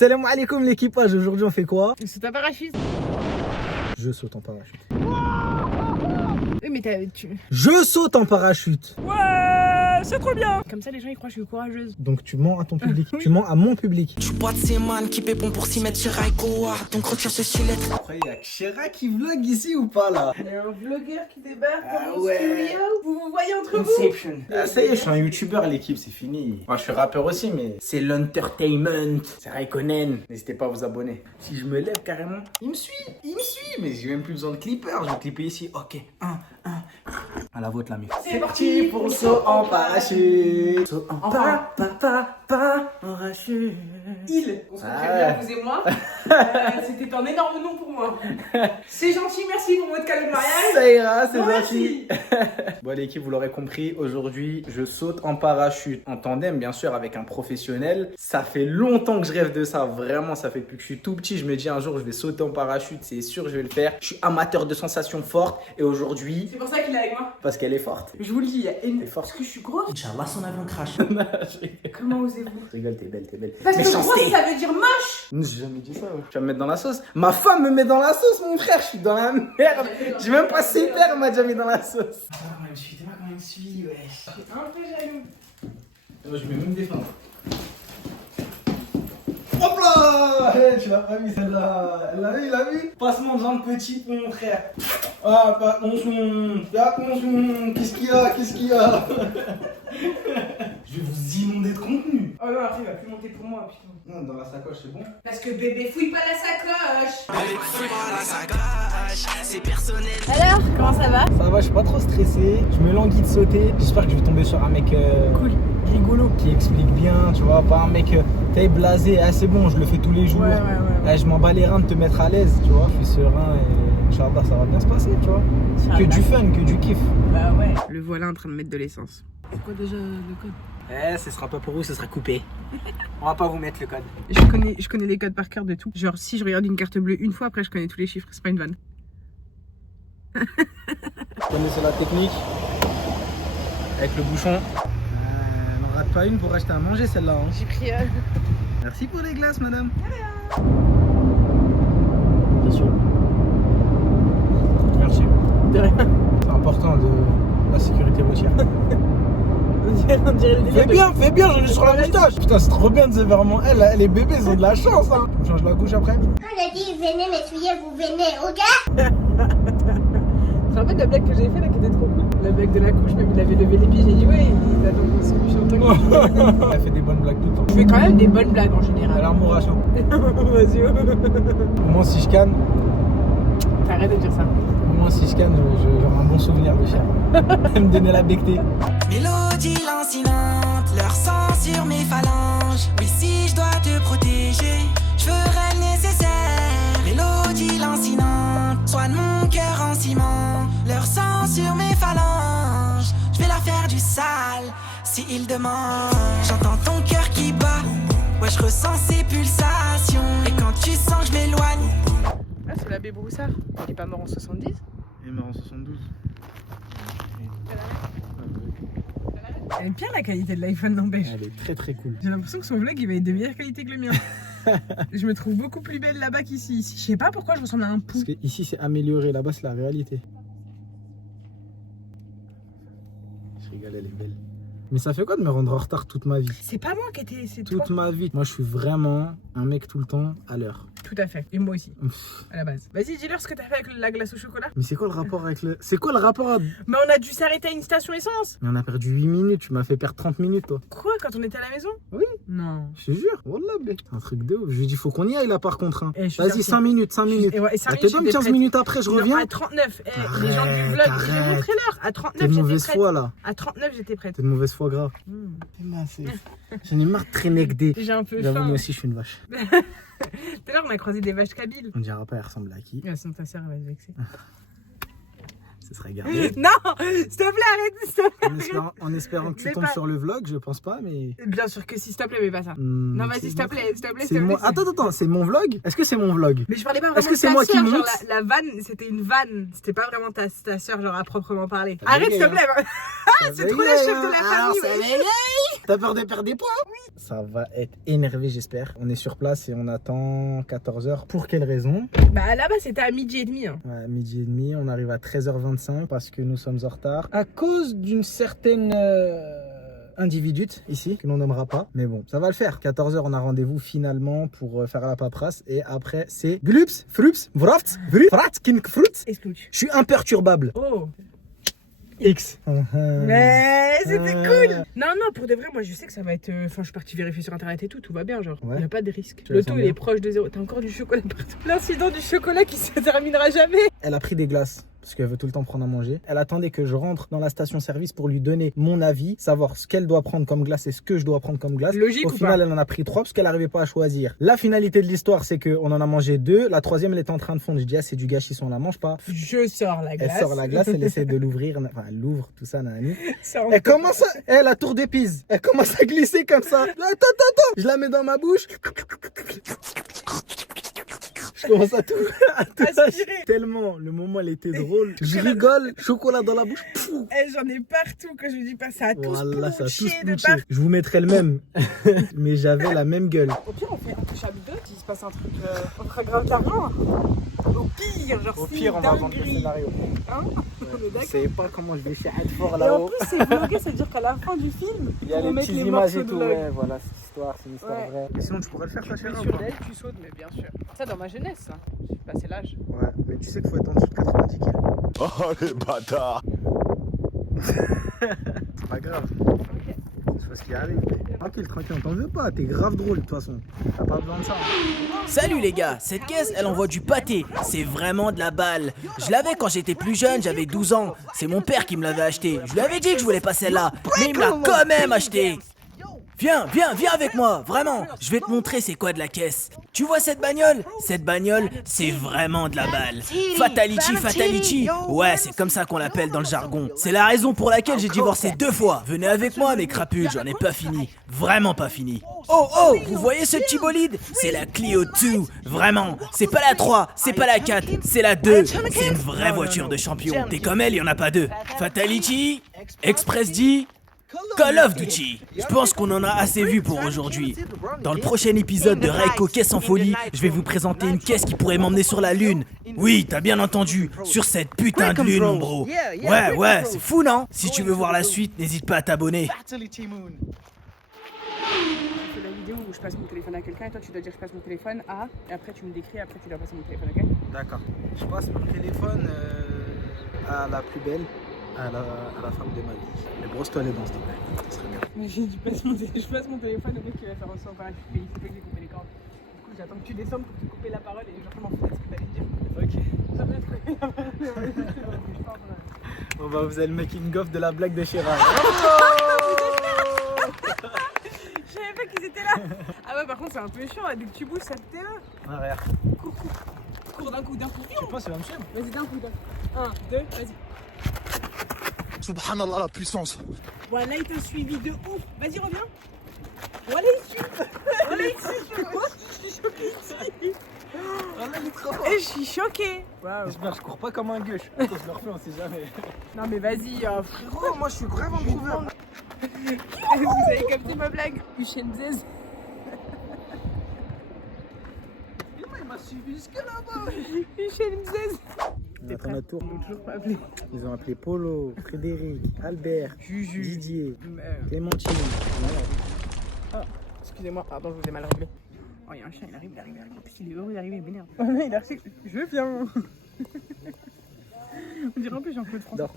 Salam alaikum l'équipage, aujourd'hui on fait quoi? C'est un parachute. Je saute en parachute. Oui mais Je saute en parachute. Ouais, c'est trop bien. Comme ça les gens ils croient que je suis courageuse. Donc tu mens à ton public. Tu mens à mon public. Tu bois de ces man qui pépont pour s'y mettre sur Aikoa. Donc retire ce stylet. Après il y a Kshera qui vlog ici ou pas là? Il y a un vlogueur qui débarque Ah dans mon ouais. studio. Vous vous voyez entre vous. Inception. Ah, ça y est, je suis un youtubeur l'équipe, c'est fini. Moi je suis rappeur aussi mais c'est l'entertainment. C'est Raikkonen. N'hésitez pas à vous abonner. Si je me lève carrément, il me suit. Mais j'ai même plus besoin de clipper, je vais clipper ici. Ok, à la vôtre la meuf. C'est parti pour le saut en parachute. Saut en parachute. On se Ah très ouais. bien vous et moi. C'était un énorme nom pour moi. C'est gentil, merci pour votre cadeau de mariage. Ça ira, c'est Merci. gentil. Bon l'équipe, vous l'aurez compris, aujourd'hui je saute en parachute en tandem bien sûr avec un professionnel. Ça fait longtemps que je rêve de ça, vraiment ça fait depuis que je suis tout petit. Je me dis un jour je vais sauter en parachute, c'est sûr je vais le faire. Je suis amateur de sensations fortes et aujourd'hui, C'est pour ça qu'il est avec moi. parce qu'elle est forte. Je vous le dis, il y a une... T'es forte. Parce que je suis grosse. Inch'Allah son avion crash. Comment osez-vous? Je rigole, t'es belle, t'es belle. Parce que Méchanceté. grosse ça veut dire moche. J'ai jamais dit ça, ouais. Tu vas me mettre dans la sauce. Ma femme me met dans la sauce, mon frère. Je suis dans la merde. J'ai même pas CPR, elle m'a déjà mis dans la sauce. T'es pas comment elle me suit, wesh. Je suis un peu jaloux. Je vais même défendre. Hop là! Tu l'as pas vu celle-là. Elle l'a vu, il l'a vu. Passement de jambes petit pour mon frère. Ah, pas attention. Fais attention. Qu'est-ce qu'il y a? Je vais vous inonder de contenu. Oh non, après il va plus monter pour moi, putain. Non, dans la sacoche, c'est bon. Parce que bébé fouille pas la sacoche. C'est personnel. Alors, comment ça va? Ça va, je suis pas trop stressé. Je me languis de sauter. J'espère que je vais tomber sur un mec Cool. rigolo qui explique bien, tu vois. Pas un mec t'es blasé. Ah, c'est bon, je le fais tous les jours. Ouais. Ah, je m'en bats les reins de te mettre à l'aise, tu vois. Je suis serein et Inch'Allah, ça va bien se passer, tu vois. Que du fun, que du kiff. Bah ouais. Le voilà en train de mettre de l'essence. C'est quoi déjà le code? Ce sera pas pour vous, ce sera coupé. On va pas vous mettre le code. Je connais les codes par cœur de tout. Genre si je regarde une carte bleue une fois, après je connais tous les chiffres. C'est pas une vanne. Vous connaissez la technique avec le bouchon. N'en rate pas une pour acheter à manger celle-là. Hein. J'ai pris... Merci pour les glaces, madame. Merci. De rien. C'est important de la sécurité routière. On dirait le délire. Fais bien, j'en ai sur la moustache. Putain, c'est trop bien de se faire vraiment. Les bébés, ils ont de la chance. Hein. Tu me changes la couche après? Quand j'ai dit venez m'essuyer, vous venez, ok? Tu te rappelles la blague que j'avais fait là qui était trop cool? La blague de la couche, même il avait levé les pieds, j'ai dit ouais, il a donc une solution. Elle fait des bonnes blagues tout le temps. Je fais quand même des bonnes blagues en Elle général. a un bon ratio. Vas-y. Au moins, si je canne, T'arrêtes de dire ça. j'aurai un bon souvenir de chien. Elle me donnait la bectée. Mélodie lancinante, leur sang sur mes phalanges. Oui, si je dois te protéger, je ferai le nécessaire. Mélodie lancinante, soigne mon cœur en ciment. Leur sang sur mes phalanges, je vais leur faire du sale. Si ils demandent, j'entends ton cœur qui bat. Ouais, je ressens ses pulsations. Et quand tu sens que je m'éloigne, Ah, c'est l'abbé Broussard. Il est pas mort en 70? Il est mort en 72. Elle est bien la qualité de l'iPhone, n'empêche. Elle est très très cool. J'ai l'impression que son vlog il va être de meilleure qualité que le mien. Je me trouve beaucoup plus belle là-bas qu'ici. Ici, je sais pas pourquoi je ressemble à un pou. Parce que ici c'est amélioré, là-bas c'est la réalité. Je rigole, elle est belle. Mais ça fait quoi de me rendre en retard toute ma vie? C'est pas moi qui étais, c'est toi. Toute ma vie. Moi je suis vraiment un mec tout le temps à l'heure. Tout à fait. Et moi aussi, à la base. Vas-y, dis-leur ce que t'as fait avec la glace au chocolat. Mais c'est quoi le rapport avec le... C'est quoi le rapport à... Mais on a dû s'arrêter à une station essence. Mais on a perdu 8 minutes, tu m'as fait perdre 30 minutes toi. Quoi, quand on était à la maison? Oui. Non. Je te jure, wallah bé. C'est un truc de ouf. Je lui ai dit faut qu'on y aille là par contre. Hein. Eh, je suis Vas-y sortie. 5 minutes, 5 minutes. Et ouais, et Bah, sérieux, t'es bonne j'étais 15 prête. minutes après, je Non, reviens. à 39. Eh, les gens du Arrête, vlog, je vais arrête. montrer l'heure. À T'es 39, de j'étais mauvaise prête. foi là. À 39, j'étais prête. T'es de mauvaise foi grave. J'en ai marre de traîner avec des... J'ai un peu J'avoue faim. moi aussi je suis une vache. Tout à l'heure, on a croisé des vaches kabyles. On dira pas elle ressemble à qui. Ah, sinon ta sœur elle va se vexer. ce serait gardé. Non, s'il te plaît, arrête, s'il te plaît. En espérant que tu Mais tombes pas- sur le vlog, je pense pas, mais. Bien sûr que si, s'il te plaît, mais pas ça. Non, vas-y, s'il te plaît, s'il te plaît, C'est mon... Attends, c'est mon vlog? Est-ce que c'est mon vlog? Mais je parlais pas Est-ce vraiment que de c'est ta moi qui sœur, monte? genre la vanne, c'était une vanne. C'était pas vraiment ta sœur, genre à proprement parler. Ça Arrête, s'il te bégaye, plaît. C'est trop la chef de la Alors, famille. ça ouais. bégaye. T'as peur de perdre des points? Oui. Ça va être énervé, j'espère. On est sur place et on attend 14h. Pour quelle raison? Bah là-bas, c'était à midi et demi. Hein. Ouais, midi et demi, on arrive à 13h25 parce que nous sommes en retard. À cause d'une certaine individu ici, que l'on nommera pas. Mais bon, ça va le faire. 14h, on a rendez-vous finalement pour faire la paperasse. Et après, c'est Glups, Frups, Vrafts, Vrat, King Fruits. Escouche. Je suis imperturbable. Oh. X. Mais c'était cool. Non, pour de vrai, moi je sais que ça va être. Enfin, je suis partie vérifier sur internet et tout va bien, genre. Il Ouais. n'y a pas de risque. Tu Le la sens taux il bien est proche de zéro. T'as encore du chocolat partout. L'incident du chocolat qui se terminera jamais. Elle a pris des glaces parce qu'elle veut tout le temps prendre à manger. Elle attendait que je rentre dans la station-service pour lui donner mon avis, savoir ce qu'elle doit prendre comme glace et ce que je dois prendre comme glace. Logique Au ou final, pas elle en a pris 3 parce qu'elle n'arrivait pas à choisir. La finalité de l'histoire, c'est qu'on en a mangé 2. La troisième, elle était en train de fondre. Je dis, ah, c'est du gâchis, on la mange pas. Je sors la glace. Elle sort la glace, elle essaie de l'ouvrir. Enfin, elle l'ouvre, tout ça, nanani. Ça en Elle commence à... Elle, la tour de Pise. Elle commence à glisser comme ça. Attends. Je la mets dans ma bouche. Je commence à tout Aspirer. tellement le moment elle était drôle. Je rigole, chocolat dans la bouche. Pfff. Eh, j'en ai partout quand je dis pas ça a tous Voilà, ça a tous plouché de plouché. partout. Je vous mettrai le même, mais j'avais la même gueule. Au pire, on fait un touche à bidot, s'il se passe un truc ultra grave d'argent. Au pire, genre Au c'est pire, on va vendre le dinguerie. scénario. Hein On est Vous d'accord. savez pas comment je vais chez Adfort Et en là-haut. plus, c'est vlogué, ça veut dire qu'à la fin du film, Il y a on les met petites les images morceaux et de tout. vlog. Ouais, voilà, c'est une histoire Ouais. vraie. Et sinon, tu pourrais le faire, ta Tu chérie, mets ou sur pas? l'aile, tu sautes, mais bien sûr. Ça, dans ma jeunesse, ça. J'ai passé l'âge. Ouais, mais tu sais qu'il faut être en dessous de 90 kg. Oh les bâtards! C'est pas grave. C'est ce qui arrive. Tranquille, on t'en veut pas. T'es grave drôle de toute façon. T'as pas besoin de ça. Salut les gars, cette caisse elle envoie du pâté, c'est vraiment de la balle. Je l'avais quand j'étais plus jeune, j'avais 12 ans, c'est mon père qui me l'avait acheté. Je lui avais dit que je voulais pas celle-là, mais il me l'a quand même acheté. Viens avec moi, vraiment. Je vais te montrer c'est quoi de la caisse. Tu vois cette bagnole? Cette bagnole, c'est vraiment de la balle. Fatality. Ouais, c'est comme ça qu'on l'appelle dans le jargon. C'est la raison pour laquelle j'ai divorcé 2 fois. Venez avec moi mes crapules, j'en ai pas fini. Vraiment pas fini. Oh, vous voyez ce petit bolide? C'est la Clio 2. Vraiment, c'est pas la 3, c'est pas la 4, c'est la 2. C'est une vraie voiture de champion. T'es comme elle, y en a pas 2. Fatality, Express D, Call of Duty. Je pense qu'on en a assez vu pour aujourd'hui. Dans le prochain épisode de Raiko Caisse en folie, je vais vous présenter une caisse qui pourrait m'emmener sur la lune. Oui, t'as bien entendu, sur cette putain de lune, mon bro. Ouais, c'est fou, non? Si tu veux voir la suite, n'hésite pas à t'abonner. Je fais la vidéo où je passe mon téléphone à quelqu'un et toi tu dois dire je passe mon téléphone à. Et après tu me décris et après tu dois passer mon téléphone, ok? D'accord. Je passe mon téléphone à la plus belle, à la femme de ma vie. Mais brosse-toi les dents, s'il te plaît. Ça serait bien. Mais j'ai dit je passe mon téléphone au mec qui va faire ressort par la suite, mais il faut pas que j'ai coupé les cordes. Du coup j'attends que tu descendes pour te couper la parole et genre je m'en fous de ce que t'allais dire. Ok. Ça peut être couper la parole, mais ouais, c'est bon, je pense, ouais. Bon bah vous avez le making of de la blague de Chirac. Je savais pas qu'ils étaient là. Ah ouais par contre c'est un peu chiant là, dès que tu bouges ça te tait là. Ah, regarde. Cours d'un coup. Je pense que c'est la même chose. Vas-y d'un coup. 1, 2, vas-y. Subhanallah la puissance! Voilà il t'a suivi de ouf. Vas-y reviens. Voilà il suit. Voilà il suit. Je suis choquée ici. Et je suis choquée. Waouh. J'espère que je cours pas comme un gueux. Je le refais, on sait jamais. Non mais vas-y. Frérot, moi je suis grave en couvert. Vous avez capté ma blague? Usain Zez. Il m'a suivi jusque là-bas. Usain Zez. On attend notre tour. Ils m'ont toujours pas appelé. Ils ont appelé Polo, Frédéric, Albert, Juju. Didier, Clémentine. Ah, excusez-moi, pardon, je vous ai mal réglé. Oh, il y a un chien, il arrive. En plus, il est heureux d'arriver, il m'énerve. Il a reçu. Je viens. On dirait un peu Jean-Claude François. Dors.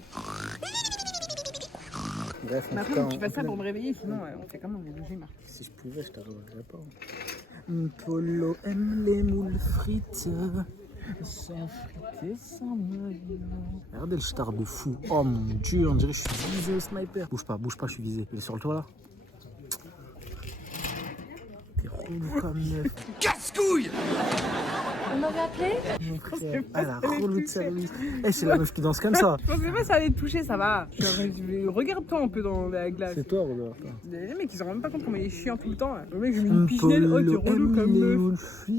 Bref, en Mais tout après, cas, faut que tu fasses ça pour me réveiller, sinon on fait comment? J'ai marre. si je pouvais, je t'arriverais pas. Polo aime les moules frites. Sans frites et sans maillot. Regardez le star de fou. Oh mon dieu, on dirait que je suis visé au sniper. Bouge pas, je suis visé. Il est sur le toit là. T'es relou comme neuf. Casse-couille! On m'avait appelé? Ah la relou de service. Eh, c'est la meuf qui danse comme ça. Je pensais pas que ça allait te toucher, ça va. Regarde-toi un peu dans la glace. C'est toi, Robert. Les mecs ils se rendent même pas compte comment il est chiant tout le temps. Là. Le mec j'ai mis une pichenette, oh t'es relou comme meuf.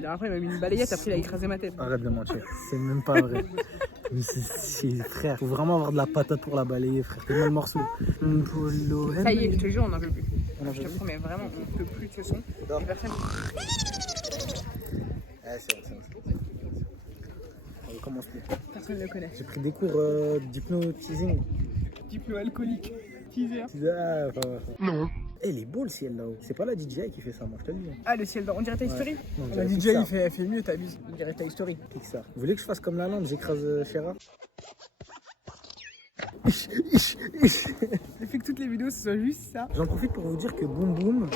Là, après il m'a mis une balayette, après il a écrasé ma tête. Arrête de mentir, c'est même pas vrai. Mais frère, faut vraiment avoir de la patate pour la balayer, frère. T'es mal morceau. Ça y est, je te jure, on n'en peut plus. Je te promets, vraiment, on ne peut plus de ce son. Et personne. C'est on recommence plus. Personne ne le connaît. J'ai pris des cours d'hypnotising. Diplo-alcoolique. Teaser. Non. Eh, il est beau le ciel là-haut. C'est pas la DJI qui fait ça, moi je te le dis. Ah, le ciel, on dirait ta history. Non, la DJI elle fait mieux, t'abuses. On dirait ta history. Pixar. Vous voulez que je fasse comme la lande, j'écrase Ferra? Il fait que toutes les vidéos ce soit juste ça. J'en profite pour vous dire que Boom Boom,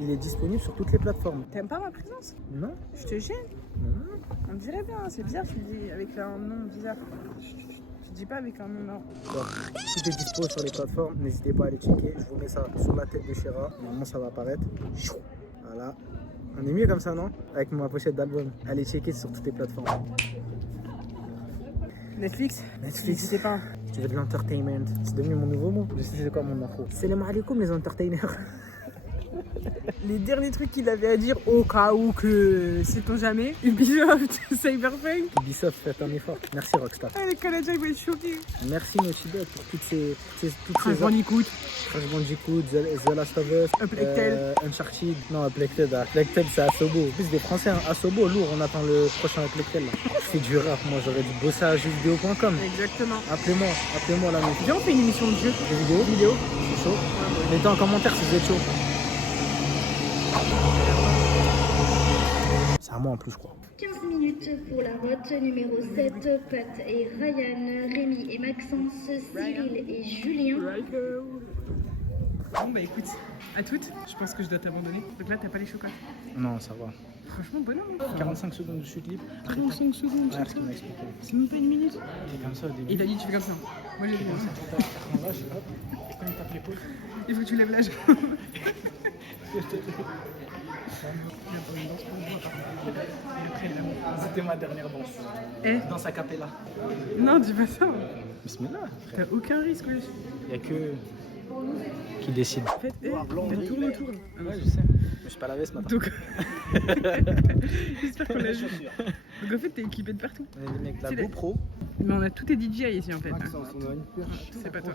il est disponible sur toutes les plateformes. T'aimes pas ma présence? Non. Je te gêne? Non. On dirait bien, c'est bizarre, tu le dis avec un nom bizarre. Je dis pas avec un nom, non. Bon, tout est dispo sur les plateformes, n'hésitez pas à aller checker. Je vous mets ça sur la tête de Shera. Normalement, ça va apparaître. Voilà. On est mieux comme ça, non? Avec ma pochette d'album. Allez checker sur toutes les plateformes. Netflix, n'hésitez pas. Si tu veux de l'entertainment, c'est devenu mon nouveau mot. Je sais c'est quoi mon info. Salam alaikum les entertainers. Les derniers trucs qu'il avait à dire au cas où que sait-on jamais. Ubisoft, Cyberpunk. Ubisoft, faites un effort. Merci Rockstar. Ah, les Canadiens ils vont être choqués. Merci Naughty Dog pour toutes ces Crash Bandicoot, The Last of Us, Uncharted. Non, Plected c'est Asobo. En plus des Français, hein. Asobo, lourd, on attend le prochain Plected là. Je fais du rap, moi j'aurais dû bosser à jeuxvideo.com. Exactement. Appelez-moi là. Viens on fait une émission de jeu. Des vidéos. C'est chaud. Mettez en commentaire si vous êtes chaud. C'est à moi en plus je crois. 15 minutes pour la route numéro 7, Pat et Ryan, Rémi et Maxence, Cyril et Julien. Bon bah écoute, à toutes, je pense que je dois t'abandonner. Donc là t'as pas les chocolats. Non ça va. Franchement bonhomme. 45 secondes de chute libre. 45 secondes, c'est ce qu'il m'a expliqué. C'est même pas une minute. C'est comme ça au début. Il t'a dit tu fais comme ça. Moi j'ai dit comme ça. Quand il tape l'épaule. Il faut que tu lèves la jambe. C'était ma dernière danse. Eh Danse a cappella. Non, dis pas ça. Bismillah. T'as aucun risque, wesh. Il n'y a que qui décide. En fait, tourne. Ouais, je sais. Je me suis pas lavé ce matin. Donc, j'espère qu'on l'a vu. Donc en fait, t'es équipé de partout. On est des mecs de la C'est GoPro. Mais on a tout est DJI ici en fait. C'est pas toi.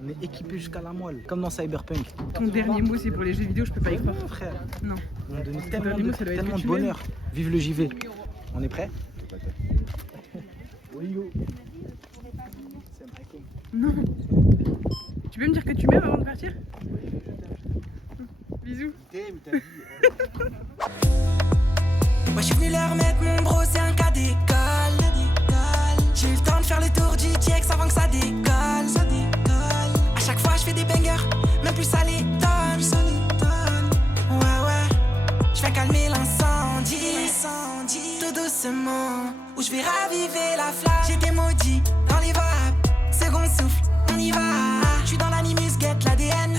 On est équipé jusqu'à la moelle, comme dans Cyberpunk. Ton dernier mot c'est pour les jeux vidéo, je peux pas y croire. Frère, Non. on donne dernier tellement mot, ça doit être de que tu bonheur. Vive le JV. On est prêt? Non. Tu peux me dire que tu m'aimes avant de partir? Bisous. Moi je suis venu leur mettre mon bro, c'est un cas d'école. J'ai eu le temps de faire le tour du TX avant que ça décolle. À chaque fois je fais des bangers, même plus ça l'étonne. Ouais, je vais calmer l'incendie. Tout doucement, où je vais raviver la flamme. J'étais maudit dans les vapes, second souffle, on y va. Je suis dans l'animus, guette l'ADN.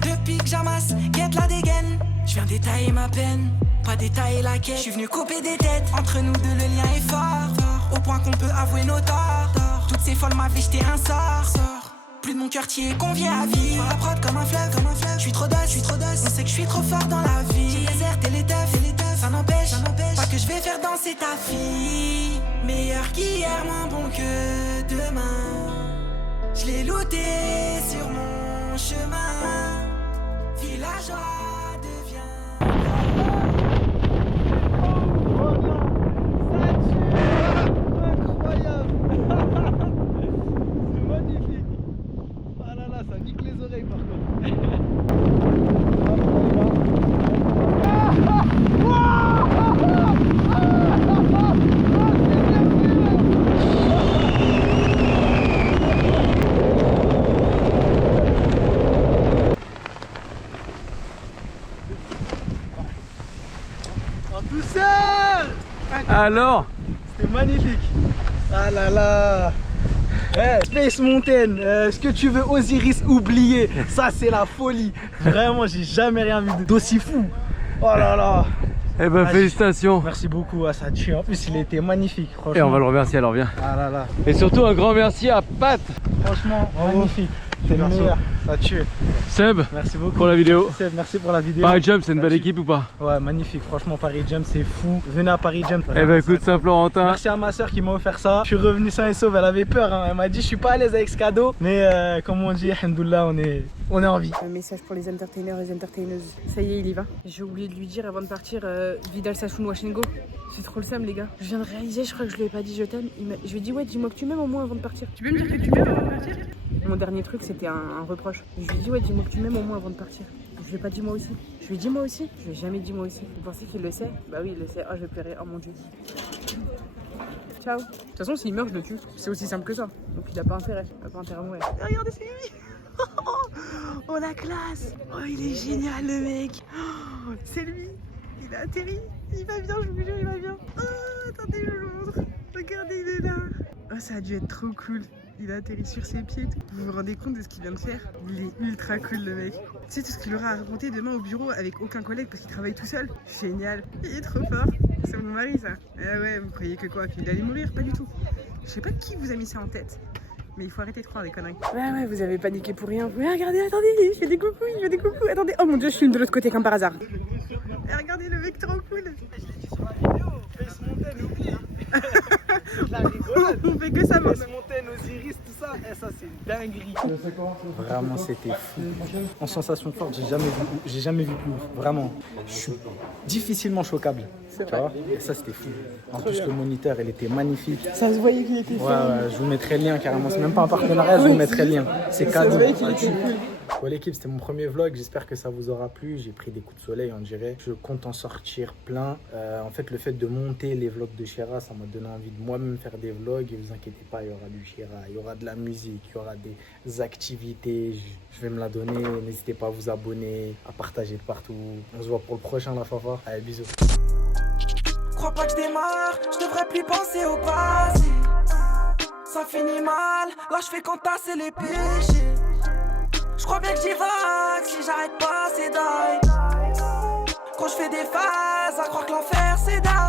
Depuis que j'amasse, guette la dégaine. Je viens détailler ma peine, pas détailler la quête. Je suis venu couper des têtes, entre nous deux le lien est fort. Au point qu'on peut avouer nos torts. Toutes ces folles m'avaient jeté un sort. Plus de mon cœur t'y est convié à vivre. La prod comme un fleuve, je suis trop d'os. On sait que je suis trop fort dans la vie. J'ai les airs, t'es les teufs, ça n'empêche pas que je vais faire danser ta fille. Meilleur qu'hier, moins bon que demain. Je l'ai looté sur mon chemin. Villageois devient. Incroyable. C'est magnifique. Ah là là, ça nique les oreilles par contre. Alors, c'était magnifique. Ah là là. Space Mountain, ce que tu veux Osiris oublier, ça c'est la folie. Vraiment, j'ai jamais rien vu d'aussi fou. Oh là là, Eh ben félicitations. Merci beaucoup à ça tue. En plus il était magnifique franchement. Et on va le remercier, alors viens. Ah là là. Et surtout un grand merci à Pat. Franchement magnifique. C'est le meilleur. Ça tue. Seb, merci beaucoup pour la vidéo. Seb, merci pour la vidéo. Paris Jump, c'est une belle équipe ou pas? Ouais, magnifique. Franchement, Paris Jump, c'est fou. Venez à Paris Jump. Eh ben écoute, Saint-Florentin. Merci à ma soeur qui m'a offert ça. Je suis revenu sain et sauf. Elle avait peur. Hein. Elle m'a dit, je suis pas à l'aise avec ce cadeau. Mais comme on dit, alhamdoulilah, on est en vie. Un message pour les entertainers et les entertaineuses. Ça y est, il y va. J'ai oublié de lui dire avant de partir, Vidal Sassoon Wash and Go. C'est trop le seum, les gars. Je viens de réaliser, je crois que je lui ai pas dit je t'aime. Je lui ai dit, ouais, dis-moi que tu m'aimes au moins avant de partir. Tu peux me dire que tu m'aimes avant de partir? Mon dernier truc, c'était un reproche. Je lui ai dit, ouais, dis-moi que tu m'aimes au moins avant de partir. Je lui ai pas dit moi aussi. Je lui ai dit moi aussi. Je lui ai jamais dit moi aussi. Vous pensez qu'il le sait? Bah oui, il le sait. Oh, je vais pleurer. Oh mon dieu. Ciao. De toute façon, s'il meurt, je le tue. C'est aussi simple que ça. Donc il a pas intérêt. Il a pas intérêt à mourir. Regardez, c'est lui. Oh la classe. Oh, il est génial le mec. Oh, c'est lui. Il a atterri. Il va bien, je vous jure, il va bien. Oh, attendez, je vous le montre. Regardez, il est là. Oh, ça a dû être trop cool. Il a atterri sur ses pieds. Vous vous rendez compte de ce qu'il vient de faire? Il est ultra cool le mec. Tu sais tout ce qu'il aura à raconter demain au bureau avec aucun collègue parce qu'il travaille tout seul. Génial. Il est trop fort. C'est mon mari ça. Ah ouais, vous croyez que quoi? Qu'il allait mourir? Pas du tout. Je sais pas qui vous a mis ça en tête. Mais il faut arrêter de croire des conneries. Ouais, vous avez paniqué pour rien. Ouais, regardez, attendez, il fait des coucous, il fait des coucous. Attendez, oh mon dieu, je filme de l'autre côté comme par hasard. Et regardez le mec trop cool. Je l'ai dit sur la vidéo, Face Mountain, oublie. La rigolade. On fait que ça maintenant. Face Mountain, Osiris, tout ça. Et ça, c'est une dinguerie. Vraiment, c'était fou. En sensation forte, j'ai jamais vu plus ouf. Vraiment. Je suis difficilement choquable. Tu vois? Et ça, c'était fou. En plus, le moniteur, il était magnifique. Ça se voyait qu'il était ouais, je vous mettrai le lien carrément. C'est même pas un partenariat, je vous mettrai le lien. C'est cadeau. Bon, l'équipe, c'était mon premier vlog. J'espère que ça vous aura plu. J'ai pris des coups de soleil, on dirait. Je compte en sortir plein. En fait, le fait de monter les vlogs de Shira, ça m'a donné envie de moi-même faire des vlogs. Et vous inquiétez pas, il y aura du Shira, il y aura de la musique, il y aura des activités. Je vais me la donner. N'hésitez pas à vous abonner, à partager de partout. On se voit pour le prochain, la Fafa. Allez, bisous. Crois pas que je démarre, je devrais plus penser au passé. Ça finit mal, là je fais qu'entasser les péchés. Je crois bien que j'y vague, si j'arrête pas c'est die. Quand je fais des phases, à croire que l'enfer c'est die.